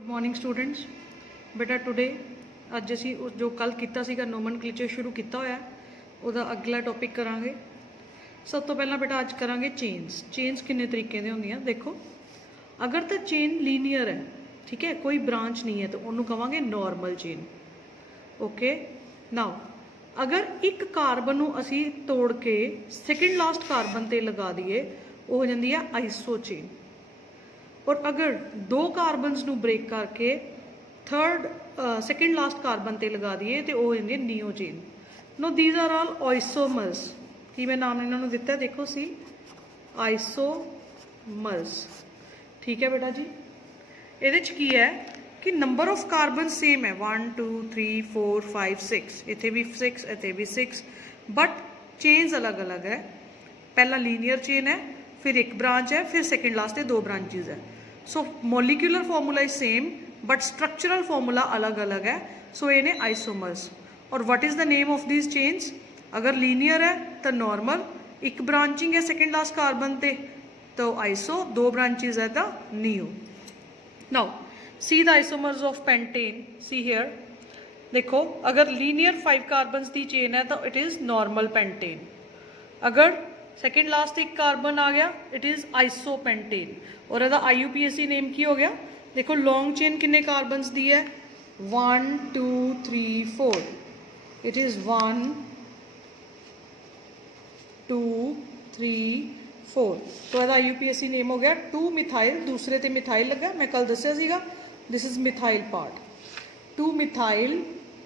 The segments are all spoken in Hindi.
Good morning students. बेटा टुडे अज असी जो कल किया सीगा नोमनक्लेचर शुरू किया होया उहदा अगला टॉपिक करांगे। सब तो पहला बेटा अज करांगे चेन्स किन्ने तरीके दी होंदियां। देखो अगर तो चेन लीनियर है, ठीक है, कोई ब्रांच नहीं है तो उन्होंने कहांगे नॉर्मल चेन। ओके नाउ अगर एक कार्बन नूं असी तोड़ के सैकेंड लास्ट कार्बन ते लगा दीए वो हो जाती है आइसो चेन। और अगर दो कार्बनस नूं ब्रेक करके थर्ड सैकेंड लास्ट कार्बन ते लगा दिए तो वो होंगे neo chain. No these are all isomers. कि मैं नाम इन्होंने दिता देखो सी आइसोमर्स। ठीक है बेटा जी। ये की है कि नंबर ऑफ कार्बन सेम है 1 2 3 4 5 6, इतने भी 6 इतने भी 6, बट चेन्स अलग अलग है। पहला लीनियर चेन है, फिर एक ब्रांच है, फिर सेकेंड लास्ट है, दो ब्रांचेज है। So molecular formula is same but structural formula अलग अलग है। सो ये ने आइसोमर्स। और what is the name of these chains? अगर लीनियर है तो नॉर्मल, एक ब्रांचिंग है सेकेंड लास्ट कार्बन ते तो आइसो, दो ब्रांचेज है तो neo. Now see the isomers of pentane. See here देखो अगर लीनियर 5 कार्बन की चेन है तो इट इज़ नॉर्मल पेंटेन। अगर सेकेंड लास्ट एक कार्बन आ गया इट इज़ आइसोपेंटेन। और यदा IUPAC नेम की हो गया। देखो लॉन्ग चेन किन्ने कार्बन दी है 1 2 3 4, इट इज़ 1 2 3 4। तो यदा IUPAC नेम हो गया 2 मिथाइल, दूसरे ते मिथाइल लगा, मैं कल दसिया सीगा this is methyl part 2 methyl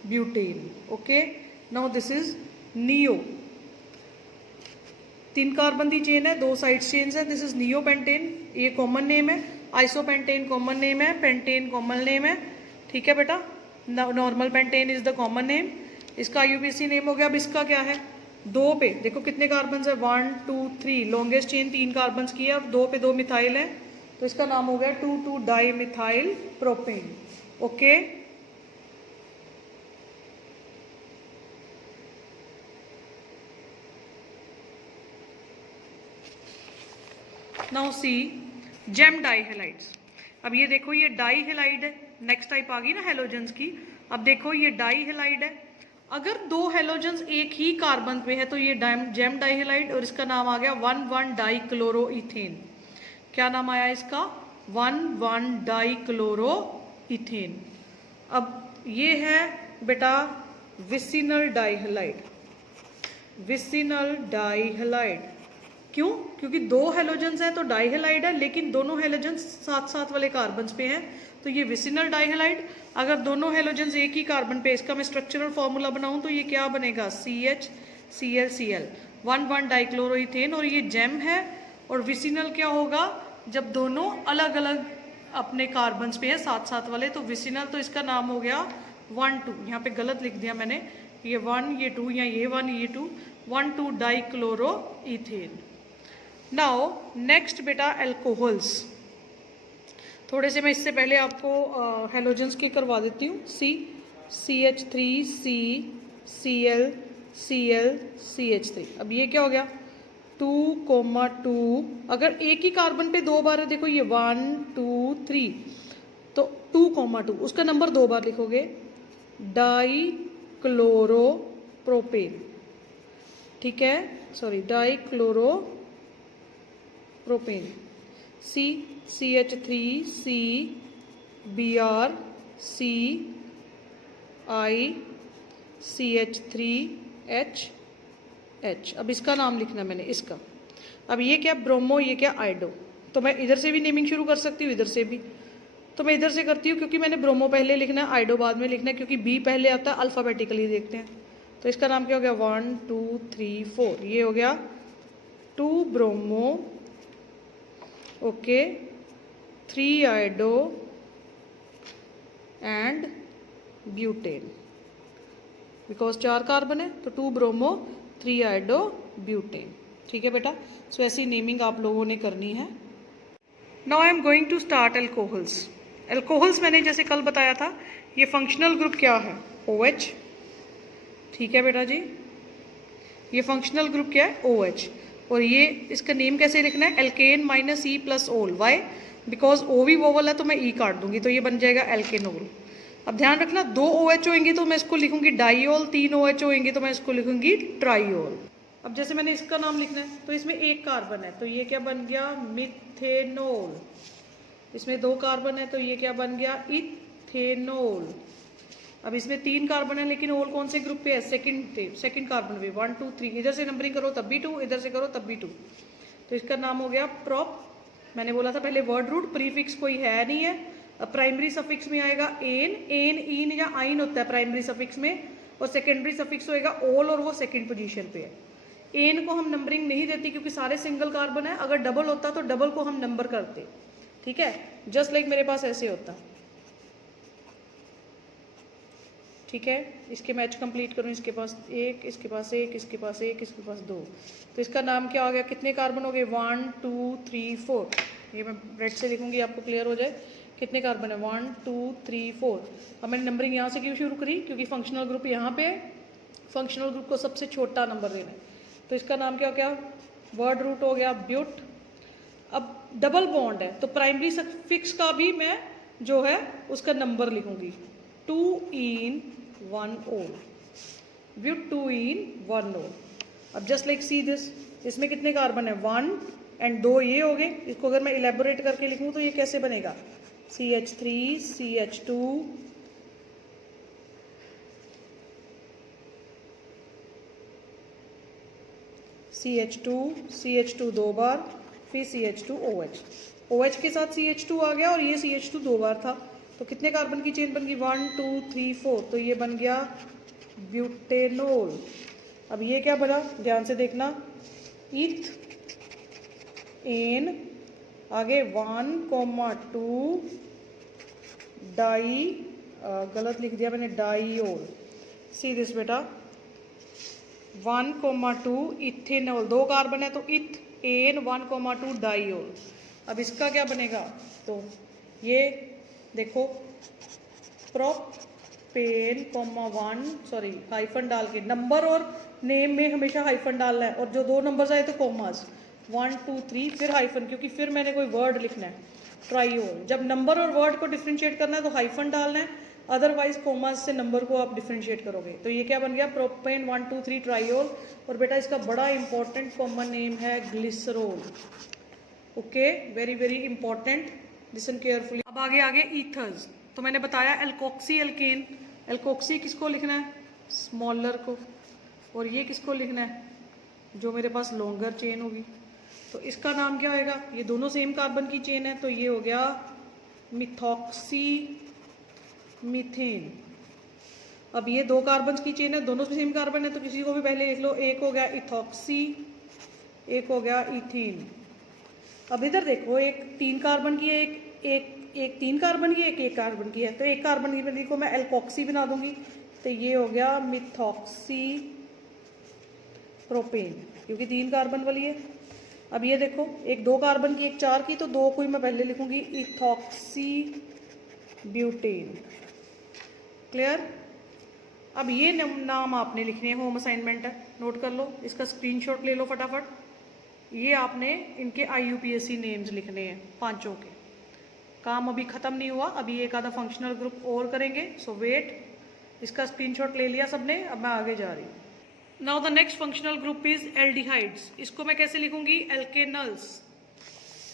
butane. Okay now this is neo. 3 carbon की चेन है, 2 साइड चेन्स है, दिस इज नीओ पेंटेन। ये कॉमन नेम है। आइसोपेंटेन कॉमन नेम है, पेंटेन कॉमन नेम है। ठीक है बेटा। Normal pentane is the common name. इसका IUPAC नेम हो गया। अब इसका क्या है 2 पे देखो कितने कार्बन है 1 2 3, लॉन्गेस्ट चेन 3 कार्बन की है। अब 2 पे 2 मिथाइल है तो इसका नाम हो गया 2 dimethyl propane. Okay now see gem dihalides. अब ये देखो ये डाई हेलाइड है, नेक्स्ट टाइप आ गई ना हेलोजेंस की। अब देखो ये डाई हेलाइड है। अगर 2 हेलोजेंस एक ही कार्बन पे है तो ये जेम डाई हेलाइड। और इसका नाम आ गया 1 डाई क्लोरो इथेन। क्या नाम आया इसका 1 डाई क्लोरो इथेन। अब ये है बेटा vicinal die halide. Vicinal die halide क्यों? क्योंकि 2 हेलोजेंस हैं तो डाई हेलाइड है, लेकिन दोनों हेलोजेंस साथ साथ वाले कार्बन पे हैं तो ये विसिनल डाई हेलाइड। अगर दोनों हेलोजेंस एक ही कार्बन पे, इसका मैं स्ट्रक्चरल फॉर्मूला बनाऊं तो ये क्या बनेगा CHClCl 1 डाइक्लोरोइथेन। और ये जेम है। और विसिनल क्या होगा जब दोनों अलग अलग अपने कार्बन पे हैं साथ साथ वाले, तो विसिनल। तो इसका नाम हो गया 1 2, यहाँ पे गलत लिख दिया मैंने, ये 1 ये 2 या ये 1 ये 2, 1 2 डाइक्लोरोइथेन। नाउ नेक्स्ट बेटा एल्कोहल्स। थोड़े से मैं इससे पहले आपको हेलोजेंस के करवा देती हूँ। CH3C Cl Cl CH3। अब ये क्या हो गया 2,2। अगर एक ही कार्बन पे 2 बार है, देखो ये 1 2 3 तो 2,2 उसका नंबर 2 बार लिखोगे डाई क्लोरो प्रोपेन। ठीक है, sorry die chloro propane. CH3C Br C I CH3H H। अब इसका नाम लिखना मैंने इसका। अब ये क्या ब्रोमो, ये क्या आइडो। तो मैं इधर से भी नेमिंग शुरू कर सकती हूँ, इधर से भी। तो मैं इधर से करती हूँ क्योंकि मैंने ब्रोमो पहले लिखना है, आइडो बाद में लिखना है, क्योंकि B पहले आता है। अल्फ़ाबेटिकली देखते हैं तो इसका नाम क्या हो गया 1 2 3 4। ये हो गया 2 bromo, okay 3 आइडो and butane. Because 4 carbon है तो 2 ब्रोमो 3 आइडो ब्यूटेन। ठीक है बेटा। सो ऐसी नेमिंग आप लोगों ने करनी है। Now I am going to start alcohols. Alcohols मैंने जैसे कल बताया था, ये फंक्शनल ग्रुप क्या है OH। ठीक है बेटा जी। ये फंक्शनल ग्रुप क्या है OH। और ये इसका नेम कैसे लिखना है एल्केन -E + ओल। वाई? बिकॉज ओ भी वोवल है तो मैं ई काट दूंगी, तो ये बन जाएगा एल्केनोल। अब ध्यान रखना, 2 OH होंगी तो मैं इसको लिखूंगी डाइओल, 3 OH होंगी तो मैं इसको लिखूंगी ट्राइओल। अब जैसे मैंने इसका नाम लिखना है तो इसमें 1 कार्बन है तो ये क्या बन गया, मिथेनोल। इसमें 2 कार्बन है तो ये क्या बन गया, इथेनोल। अब इसमें 3 कार्बन है लेकिन ओल कौन से ग्रुप पे है, सेकंड कार्बन पे, 1 2 3, इधर से नंबरिंग करो तब भी 2, इधर से करो तब भी 2, तो इसका नाम हो गया प्रोप। मैंने बोला था पहले वर्ड रूट, प्रीफिक्स कोई है नहीं है। अब प्राइमरी सफिक्स में आएगा एन, इन या आइन होता है प्राइमरी सफिक्स में, और सेकेंडरी सफिक्स होएगा ओल और वो सेकेंड पोजीशन पे है। एन को हम नंबरिंग नहीं देती क्योंकि सारे सिंगल कार्बन है, अगर डबल होता तो डबल को हम नंबर करते, ठीक है, जस्ट लाइक मेरे पास ऐसे होता, ठीक है। इसके मैच कंप्लीट करूँ, इसके पास 1, इसके पास 1, इसके पास 1, इसके पास 2, तो इसका नाम क्या हो गया, कितने कार्बन हो गए, 1 2 3 4। ये मैं रेड से लिखूंगी आपको क्लियर हो जाए कितने कार्बन है, 1 2 3 4। अब मैंने नंबरिंग यहाँ से क्यों शुरू करी, क्योंकि फंक्शनल ग्रुप यहाँ पे है, फंक्शनल ग्रुप को सबसे छोटा नंबर देना है, तो इसका नाम क्या हो गया, वर्ड रूट हो गया ब्यूट। अब डबल बॉन्ड है तो प्राइमरी सफिक्स का भी मैं जो है उसका नंबर लिखूंगी, 2 in 1 ओल, ब्यूट 2 in 1 ओल। अब जस्ट लाइक सी दिस, इसमें कितने कार्बन है, 1 एंड 2 ये हो गए। इसको अगर मैं इलेबोरेट करके लिखूं तो ये कैसे बनेगा, CH3 CH2 CH2 CH2 2 बार, फिर CH2 OH, OH के साथ CH2 आ गया और ये CH2 2 बार था, तो कितने कार्बन की चेन बन गई, 1 2 3 4, तो ये बन गया ब्यूटेनोल। अब ये क्या बना, ध्यान से देखना, इथ एन, आगे 1 2 डाई, गलत लिख दिया मैंने, डाइओल। सी दिस बेटा, 1 2 इथेनॉल, 2 कार्बन है तो इथ एन 1 2 डाइओल। अब इसका क्या बनेगा, तो ये देखो प्रोपेन 1, सॉरी हाइफन डाल के, नंबर और नेम में हमेशा हाइफन डालना है, और जो 2 नंबर्स आए तो कॉमास, 1 2 3 फिर हाइफन, क्योंकि फिर मैंने कोई वर्ड लिखना है, ट्राइओल। जब नंबर और वर्ड को डिफ्रेंशिएट करना है तो हाइफन डालना है, अदरवाइज कोमास से नंबर को आप डिफ्रेंशिएट करोगे। तो ये क्या बन गया, प्रोपेन 1 2 3 ट्राइओल। और बेटा इसका बड़ा इंपॉर्टेंट कॉमन नेम है glycerol, okay, very very important, listen carefully. अब आगे आगे ईथर्स, तो मैंने बताया एल्कोक्सी एल्केन, एल्कोक्सी किसको लिखना है, स्मॉलर को, और ये किसको लिखना है, जो मेरे पास लॉन्गर चेन होगी, तो इसका नाम क्या होएगा, ये दोनों सेम कार्बन की चेन है तो ये हो गया मिथॉक्सी मीथेन। अब ये 2 कार्बन की चेन है, दोनों सेम कार्बन है तो किसी को भी पहले लिख लो, एक हो गया इथॉक्सी, एक हो गया इथीन। अब इधर देखो, एक 3 कार्बन की है, एक 3 कार्बन की, एक 1 कार्बन की है, तो 1 कार्बन की को मैं एल्कोक्सी बना दूंगी, तो ये हो गया मिथॉक्सी प्रोपेन, क्योंकि 3 कार्बन वाली है। अब ये देखो, एक 2 कार्बन की, एक 4 की, तो 2 को ही मैं पहले लिखूंगी इथॉक्सी ब्यूटेन, क्लियर। अब ये नाम आपने लिखने हैं, होम असाइनमेंट है, नोट कर लो, इसका स्क्रीनशॉट ले लो फटाफट। ये आपने इनके IUPAC नेम्स लिखने हैं 5 के। काम अभी ख़त्म नहीं हुआ, अभी एक आधा फंक्शनल ग्रुप और करेंगे, सो वेट। इसका स्क्रीनशॉट ले लिया सबने, अब मैं आगे जा रही हूँ। Now the next functional group is aldehydes. इसको मैं कैसे लिखूंगी, एल्केनल्स,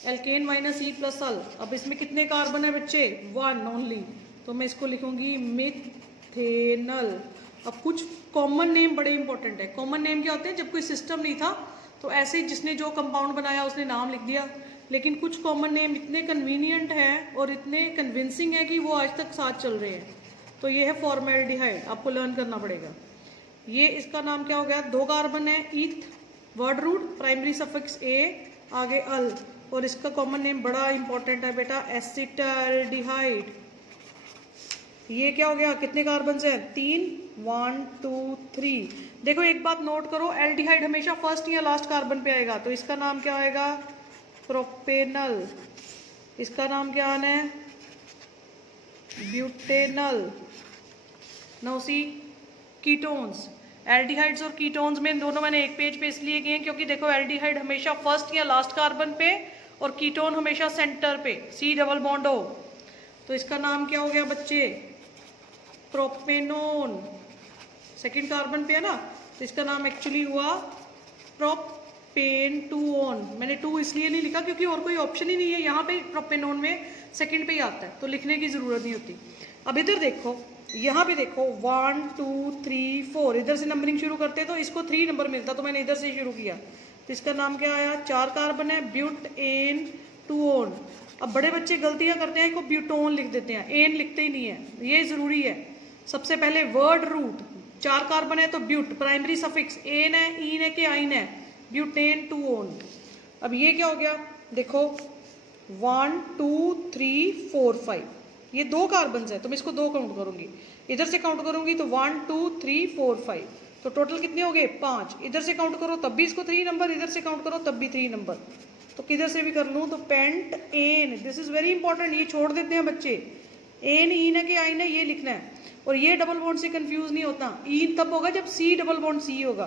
एल्केन माइनस ई प्लस अल। अब इसमें कितने कार्बन है बच्चे, 1 ओनली, तो मैं इसको लिखूंगी मिथेनल। अब कुछ कॉमन नेम बड़े इंपॉर्टेंट है। कॉमन नेम क्या होते हैं, जब कोई सिस्टम नहीं था तो ऐसे ही जिसने जो कंपाउंड बनाया उसने नाम लिख दिया, लेकिन कुछ कॉमन नेम इतने कन्वीनियंट हैं और इतने कन्विंसिंग है कि वो आज तक साथ चल रहे हैं। तो ये है फॉर्मेल्डिहाइड, आपको लर्न करना पड़ेगा। ये इसका नाम क्या हो गया, 2 कार्बन है, eth, word root, primary suffix a, आगे अल, और इसका कॉमन नेम बड़ा इंपॉर्टेंट है बेटा, एसिटाल्डिहाइड। ये क्या हो गया, कितने कार्बन है, 3, 1 2 3। देखो एक बात नोट करो, एल्डिहाइड हमेशा फर्स्ट या लास्ट कार्बन पे आएगा, तो इसका नाम क्या आएगा, प्रोपेनल। इसका नाम क्या आना है, butanal. Now see ketones, aldehydes और कीटोन्स में दोनों मैंने एक पेज पे इसलिए किए हैं क्योंकि देखो एल्डिहाइड हमेशा फर्स्ट या लास्ट कार्बन पे और कीटोन हमेशा सेंटर पे, C डबल बॉन्ड O। तो इसका नाम क्या हो गया बच्चे, प्रोपेनोन। सेकंड कार्बन पे है ना, तो इसका नाम एक्चुअली हुआ प्रोपेनटूओन। मैंने 2 इसलिए नहीं लिखा क्योंकि और कोई ऑप्शन ही नहीं है, यहाँ पे प्रोपेनोन में सेकंड पे ही आता है, तो लिखने की जरूरत नहीं होती। अब इधर देखो, यहाँ पे देखो 1 2 3 4, इधर से नंबरिंग शुरू करते तो इसको 3 नंबर मिलता, तो मैंने इधर से शुरू किया। तो इसका नाम क्या आया, 4 कार्बन है, ब्यूटेन टूओन। अब बड़े बच्चे गलतियां करते हैं, इसको ब्यूटोन लिख देते हैं, एन लिखते ही नहीं है, ये जरूरी है। सबसे पहले वर्ड रूट, 4 कार्बन है तो ब्यूट, प्राइमरी सफिक्स एन है, ईन है कि आइन है, ब्यूटेन टूओन। अब ये क्या हो गया, देखो 1 2 3 4 5, ये 2 कार्बन है तो मैं इसको 2 काउंट करूंगी, इधर से काउंट करूंगी तो 1 2 3 4 5, तो टोटल कितने हो गए 5। इधर से काउंट करो तब भी इसको 3 नंबर, इधर से काउंट करो तब भी 3 नंबर, तो किधर से भी कर लूँ तो pentene, this is very important, ये छोड़ देते हैं बच्चे, एन ईन है कि आइन है ये लिखना है। और ये डबल बॉन्ड से कंफ्यूज नहीं होता, ईन तब होगा जब C डबल बॉन्ड C होगा,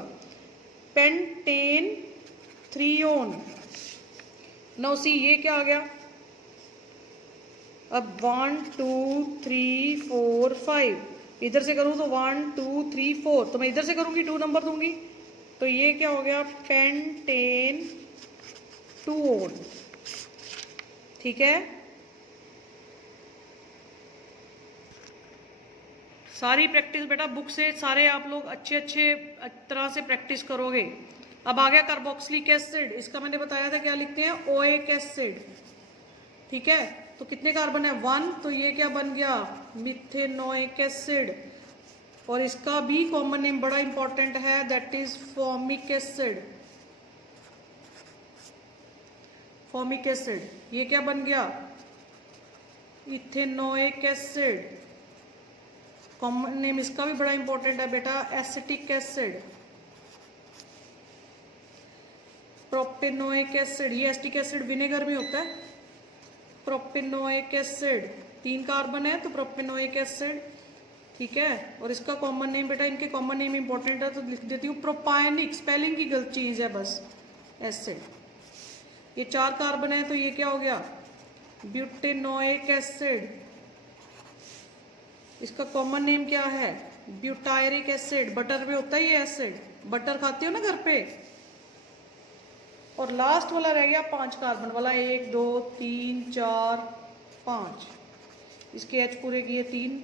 पेंटेन थ्रीओन। नो C, ये क्या आ गया, अब 1 2 3 4 5, इधर से करूँ तो 1 2 3 4, तो मैं इधर से करूँगी 2 नंबर दूंगी, तो ये क्या हो गया पेंटेन टूओन। ठीक है, सारी प्रैक्टिस बेटा बुक से सारे आप लोग अच्छे तरह से प्रैक्टिस करोगे। अब आ गया कार्बोक्सिलिक एसिड, इसका मैंने बताया था क्या लिखते हैं, ओएक एसिड। ठीक है, तो कितने कार्बन है 1, तो ये क्या बन गया मिथेनोइक एसिड। और इसका भी कॉमन नेम बड़ा इंपॉर्टेंट है, that is formic acid. Formic acid, ये क्या बन गया इथेनोइक एसिड। कॉमन नेम इसका भी बड़ा इंपॉर्टेंट है बेटा, एसिटिक एसिड। प्रोपेनोइक एसिड, ये एसिटिक एसिड विनेगर में होता है। प्रोपेनोइक एसिड, 3 कार्बन है तो प्रोपेनोइक एसिड। ठीक है, और इसका कॉमन नेम बेटा, इनके कॉमन नेम इंपॉर्टेंट है तो लिख देती हूँ प्रोपायनिक, स्पेलिंग की गलत चीज है बस, एसिड। ये 4 कार्बन है तो ये क्या हो गया ब्यूटेनोइक एसिड। इसका कॉमन नेम क्या है ब्यूटायरिक एसिड, बटर में होता है ये एसिड, बटर खाते हो ना घर पे। और लास्ट वाला रह गया 5 कार्बन वाला, 1 2 3 4 5, इसके एच पूरे किए 3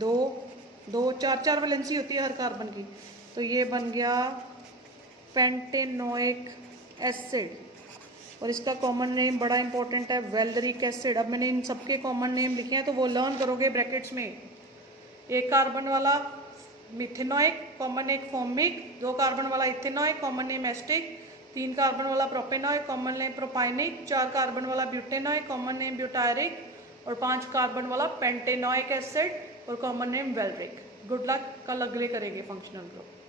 2 2 4 4 वैलेंसी होती है हर कार्बन की, तो ये बन गया पेंटेनोइक एसिड। और इसका कॉमन नेम बड़ा इंपॉर्टेंट है वेल्डरिक एसिड। अब मैंने इन सबके कॉमन नेम लिखे हैं तो वो लर्न करोगे ब्रैकेट्स में। 1 कार्बन वाला methanoic, common name formic, 2 carbon वाला ethanoic, common name acetic, 3 carbon वाला propanoic, common name propionic, 4 carbon वाला ब्यूटेनोइक, कॉमन नेम ब्यूटायरिक, और 5 कार्बन वाला पेंटेनोइक एसिड और common name valeric. Good luck, कल अगले करेंगे फंक्शनल ग्रुप।